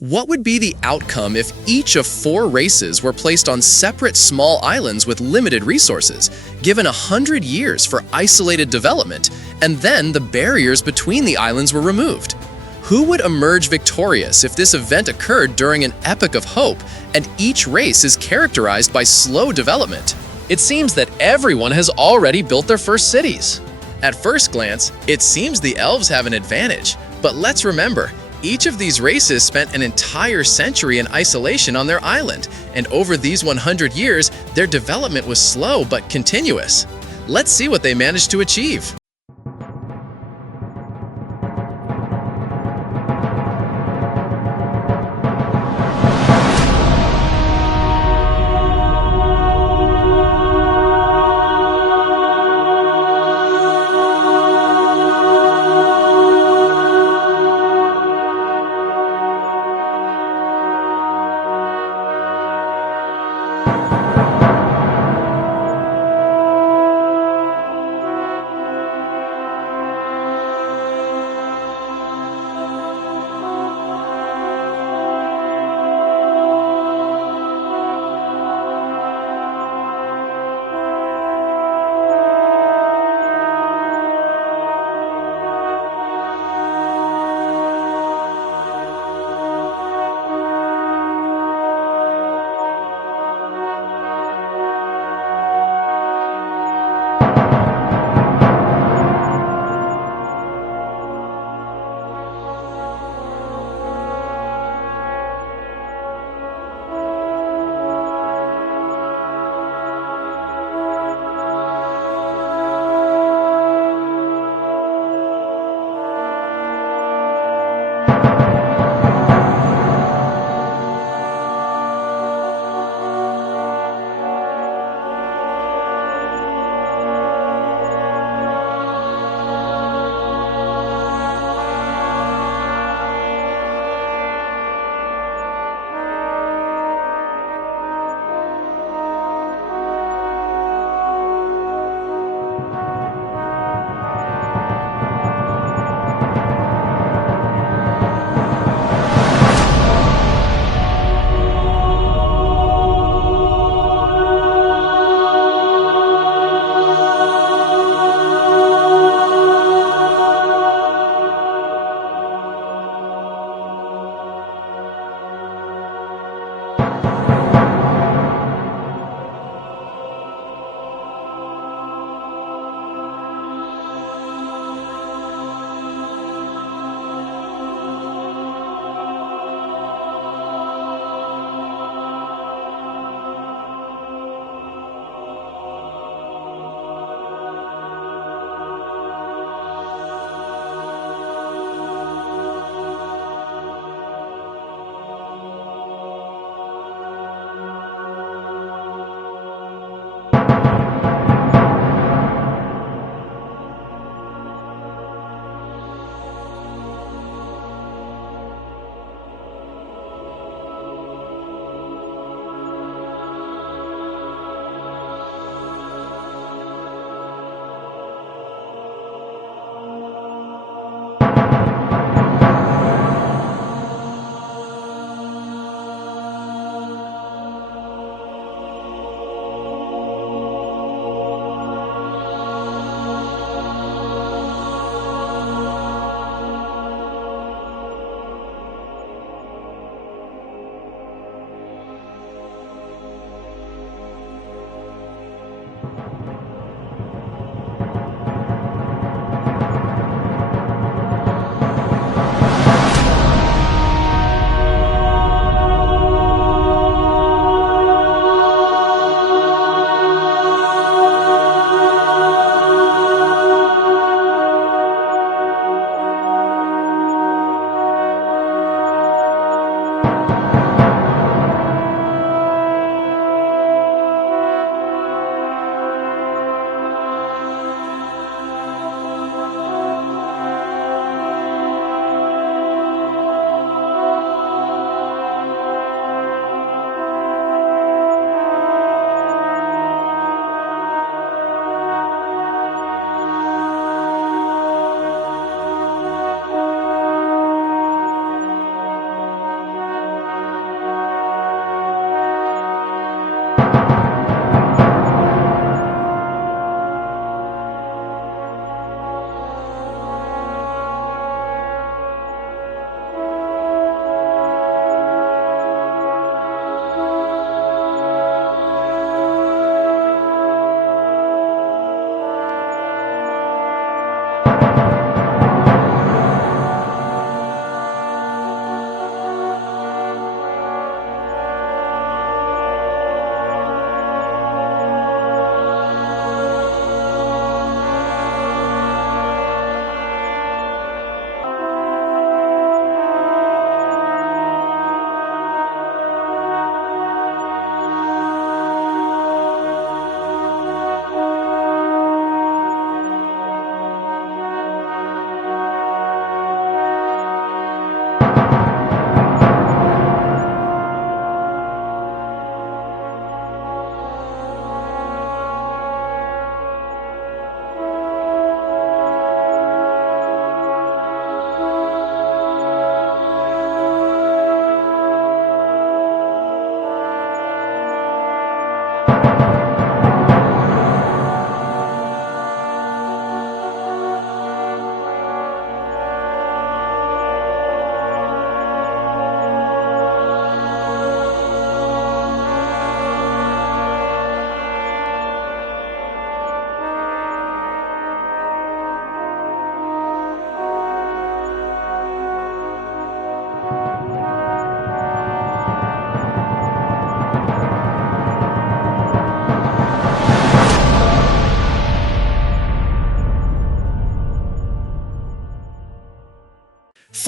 What would be the outcome if each of 4 races were placed on separate small islands with limited resources, given 100 years for isolated development, and then the barriers between the islands were removed? Who would emerge victorious if this event occurred during an epoch of hope and each race is characterized by slow development? It seems that everyone has already built their first cities. At first glance, it seems the elves have an advantage, but let's remember, each of these races spent an entire century in isolation on their island, and over these 100 years, their development was slow but continuous. Let's see what they managed to achieve.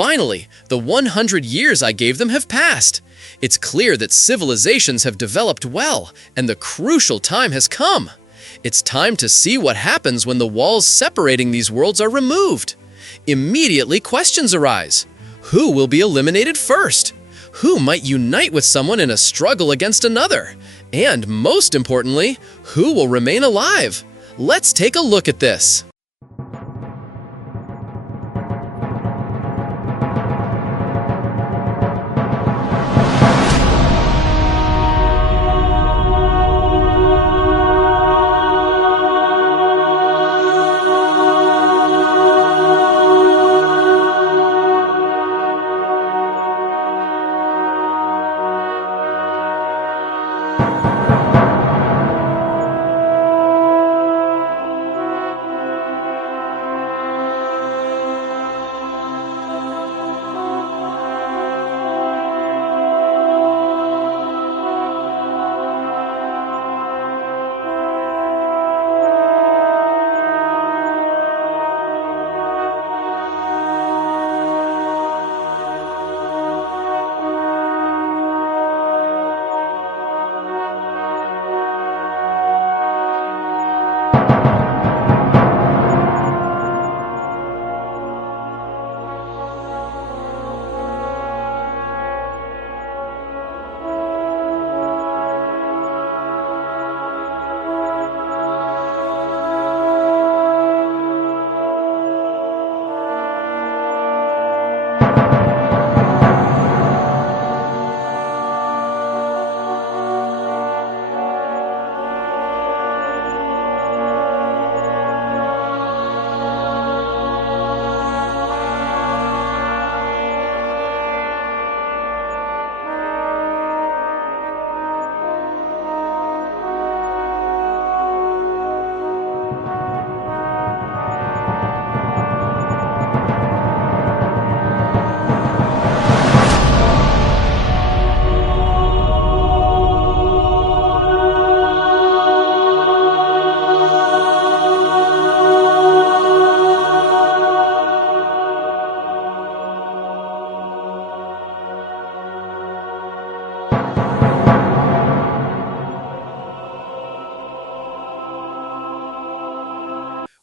Finally, the 100 years I gave them have passed. It's clear that civilizations have developed well, and the crucial time has come. It's time to see what happens when the walls separating these worlds are removed. Immediately, questions arise. Who will be eliminated first? Who might unite with someone in a struggle against another? And most importantly, who will remain alive? Let's take a look at this.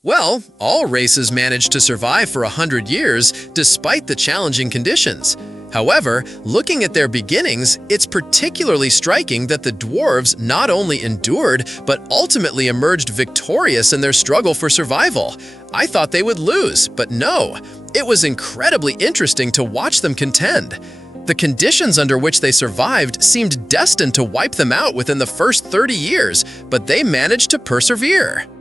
Well, all races managed to survive for 100 years despite the challenging conditions. However, looking at their beginnings, it's particularly striking that the dwarves not only endured but ultimately emerged victorious in their struggle for survival. I thought they would lose, but no. It was incredibly interesting to watch them contend. The conditions under which they survived seemed destined to wipe them out within the first 30 years, but they managed to persevere.